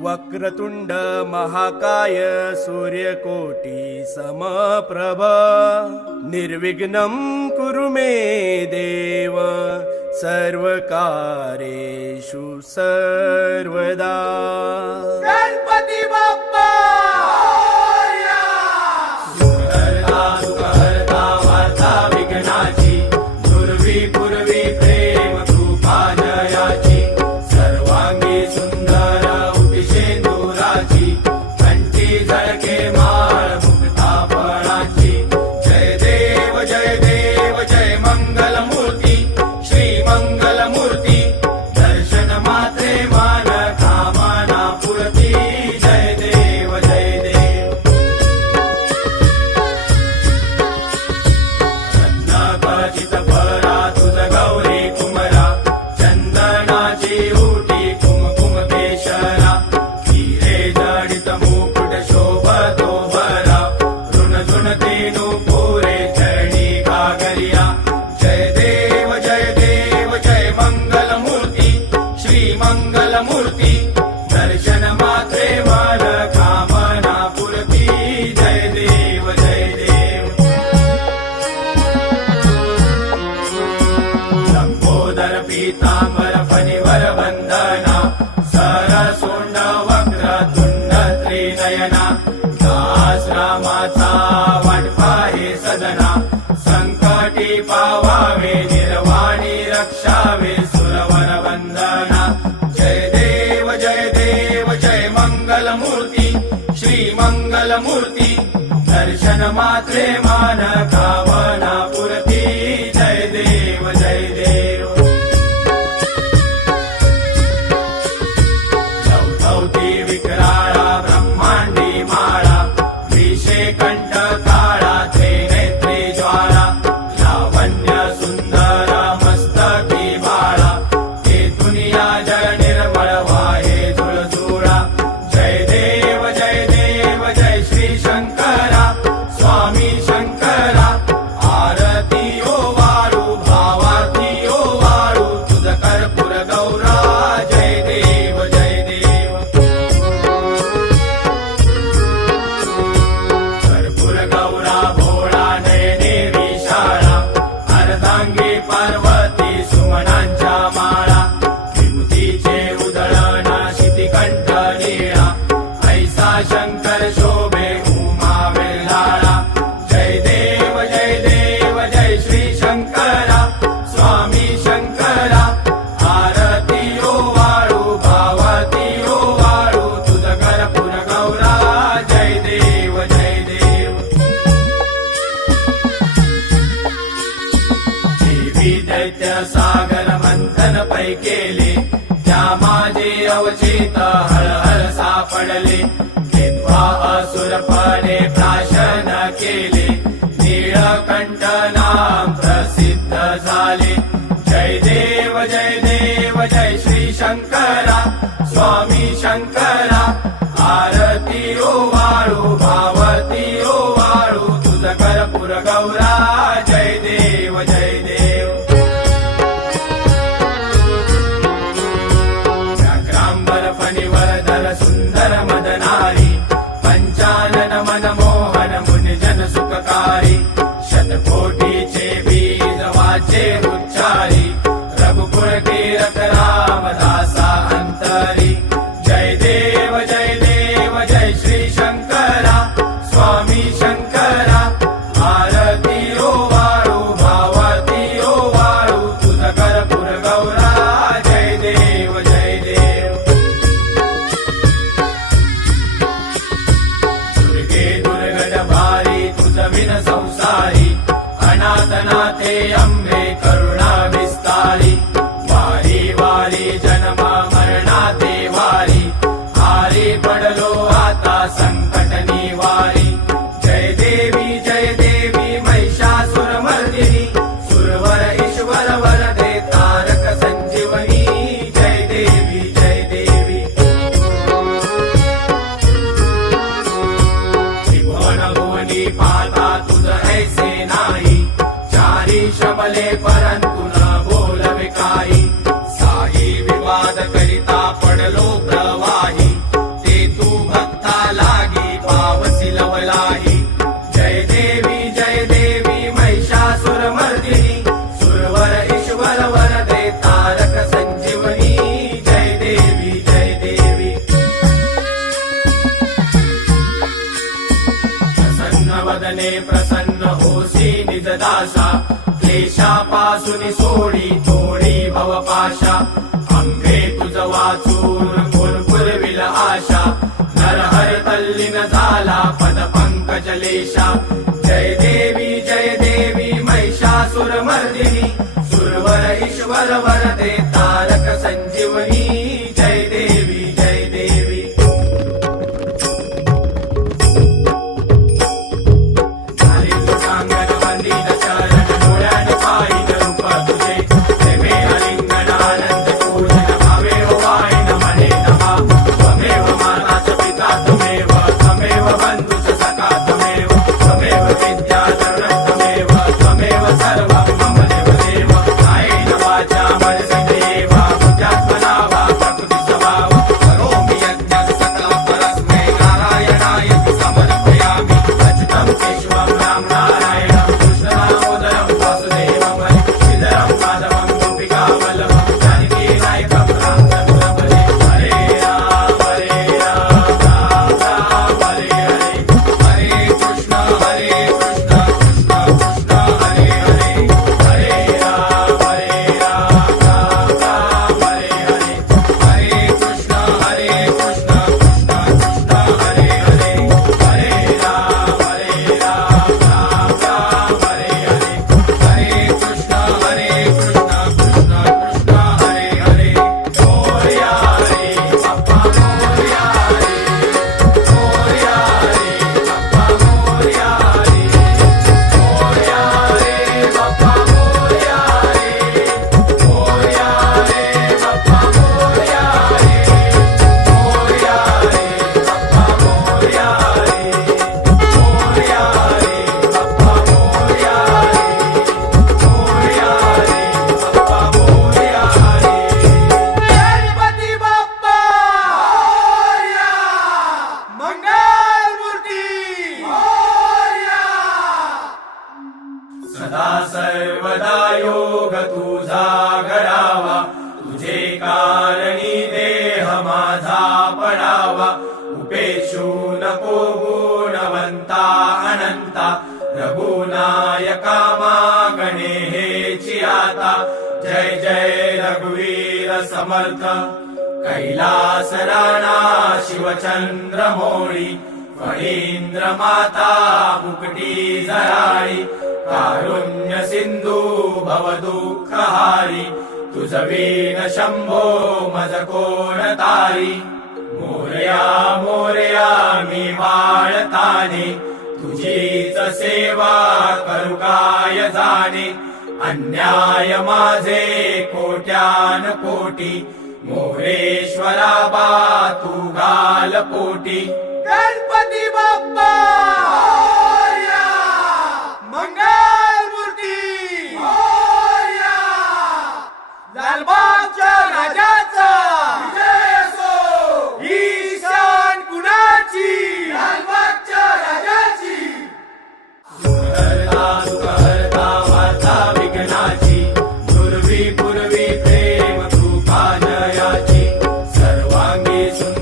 वक्रतुंड महाकाय सूर्यकोटी समप्रभ निर्विघ्नं कुरु मे देव सर्वकार्येषु सर्वदा। गणपती बाप्पा सुखहर्ता सुखहर्ता वार्ता विघ्नाची पूर्वी पूर्वी प्रेम कृपा जयाची सर्वांगी सुंदर उटिशेंदुराची कंठी झळके माळ मुक्ता फळाची जय देव जय देव जय मंगल मूर्ती श्री मंगल मूर्ती दर्शन मात्रे मान कामना पूर्ती जय देव जय देव। चंदनाचित परा तुझ गौरी कुमरा चंदनाची उटी कुमकुम केशरा हिरे जडित मुकुट शोभतो भरा ऋण झुणतेनु पुरे चरणी घागरिया जय देव जय देव जय मंगल मूर्ती श्री मंगल मूर्ती दर्शन मात्रे मन कामना पूर्ती जय देव जय देव। लंबोदर पीतांबर फणिवर वंदना सरसोंड वक्रतुंड त्रिनयना दास रामाचा वाटपा हे सदना संकटी पावावे निर्वाणी रक्षावे सुरवर वंदना जय देव जय देव जय मंगल मूर्ती श्री मंगल मूर्ती दर्शन मात्रे मान कामना पूर्ती जय देव जय देव। चौथौती विक्राळा ब्रह्मांडी माळा विषे कंठ काळा त्रिनेत्री ज्वाळा लावण्य सुंदर मस्तकी बाळा हे दुनिया जय निर्मळ वाहे झुळझुळा जय देव जय देव जय श्री शंकरा स्वामी शंकरा आरती ओ वाळू भावाती ओ वाळू तुझ कर्पूर गौरा जय देव जय देव। कर्पूर गौरा भोळा नयने विशाळा अर्धांगी पार्वती सुमनांच्या माळा विभूतीचे उधळण शितिकंठ नीळा ऐसा शंकर शोभे उमा वेल्हाळा जय देव जय देव जय श्री शंकरा स्वामी शंकरा आरती ओ वाळू भावती ओ वाळू तुझ कर्पूर गौरा जय देव जय देव। देवी दैत्य सागर मंथन पै केले त्या माझे अवचित हळहळ सापडले विद्वा असुरपणे प्राशन केले नीळकंठ नाम प्रसिद्ध झाले जय देव जय देव जय श्री शंकरा स्वामी शंकरा आरती ओ वाळू भावती ओ वाळू तुझ कर्पूर गौरा जय देव जय देव। व्याघ्रांबर फणिवरधर सुंदर मदनारी पंचानन मनमोहन मुनिजन सुखकारी शतकोटीचे बीज वाचे उच्चारी रघुकुळ कीरत रामदासा अंतरी जय देव जय देव जय श्री शंकरा स्वामी शंकरा आरती ओ वाळू भावती ओ वाळू तुझ कर्पूर गौरा जय देव जय देव। दुर्गे दुर्गड भारी तुझ विन संसारी अनाथनाथे अंबे करुणा विस्तारी वारी वारी जन्म मरणाते वारी हारी पडलो आता संकट निवारी जय देवी महिषासुरमर्दिनी सुरवर ईश्वर वरदे तारक संजीवनी जय देवी जय देवी। त्रिभुवन भुवनी पाहता तुझ ऐसे नाही चारी शबले पर जय देवी महिषासुरमर्दिनी सुरवर ईश्वर वरदे तारक संजीवनी जय देवी जय देवी प्रसन्न वदने प्रसन्न होसी निजदासा क्लेशापासून सोडी तोडी भवपाशा अंबे तुझ वाचून पुरविल आशा नरहर तल्लीन झाला पद पंकजलेशा जय देवी महिषासुरमर्दिनी सुरवर ईश्वर वरदे तारक संजीवनी जय देवी जय देवी सांगन वंदित चरण डोळ्यान पाहिन रूप तुझे प्रेमे आलिंगन आनंद पूजन भावे वाहिन मने नमा त्वमेव माताच पिता त्वमेव त्वमेव बंधुच सखा त्वमेव त्वमेव विद्याधर त्वमेव त्वमेव सर्वं मम देवदेव कायेन वाचा मनसेन्द्रियेव बुद्ध्यात्मना वा प्रकृति स्वभाव करोमि यज्ञः सकलं परस्मै नारायणाय समर्पयामि अच्युतं केशवं राम नारायणं कृष्णदामोदरं वासुदेवं श्रीधरं माधवं गोपिकावल्लभं जानकीनायकं राम चन्द्रपदे हरे राम राम राम हरे हरे हरे कृष्ण कृष्ण कृष्ण हरे हरे हरे राम राम राम हरे हरे हरे कृष्ण कृष्ण कृष्ण हरे हरे हरे राम राम राम हरे हरे हरे कृष्ण कृष्ण कृष्ण हरे हरे मोरया रे बाप्पा मोरया रे मोरया रे बाप्पा मोरया रे मोरया रे बाप्पा मोरया रे मोरया रे बाप्पा मोरया रे मोरया रे बाप्पा मोरया रे मोरया रे बाप्पा मोरया गणपती बाप्पा मोरया. मंगल मूर्ती मोरया. सदा सर्वदा योग तुझा घडावा तुझे कारणी देह माझा पडावा उपेक्षू नको गुणवंता अनंता रघुनायका मागणे हेची आता जय जय रघुवीर समर्थ कैलास राणा शिवचंद्र मोळी फणींद्र माता मुकटी जराळी कारुण्य सिंधू भव दुःखहारी तुझ वीण शंभो मज कोण तारी मोरया मोरया मी बाळताने तुझीच सेवा करू काय जाणे अन्याय माझे कोट्यान कोटी मोरेश्वरा बा तू घाल पोटी गणपती बाप्पा मोरया. मंगल मूर्ती मोरया. लालबागच्या राजाचा विजय असो. ईशान कुणाची लालबागच्या राजाची. सुखहर्ता सुखहर्ता वार्ता विघ्नाची पूर्वी प्रेम कृपा जयाची सर्वांगी सुंदर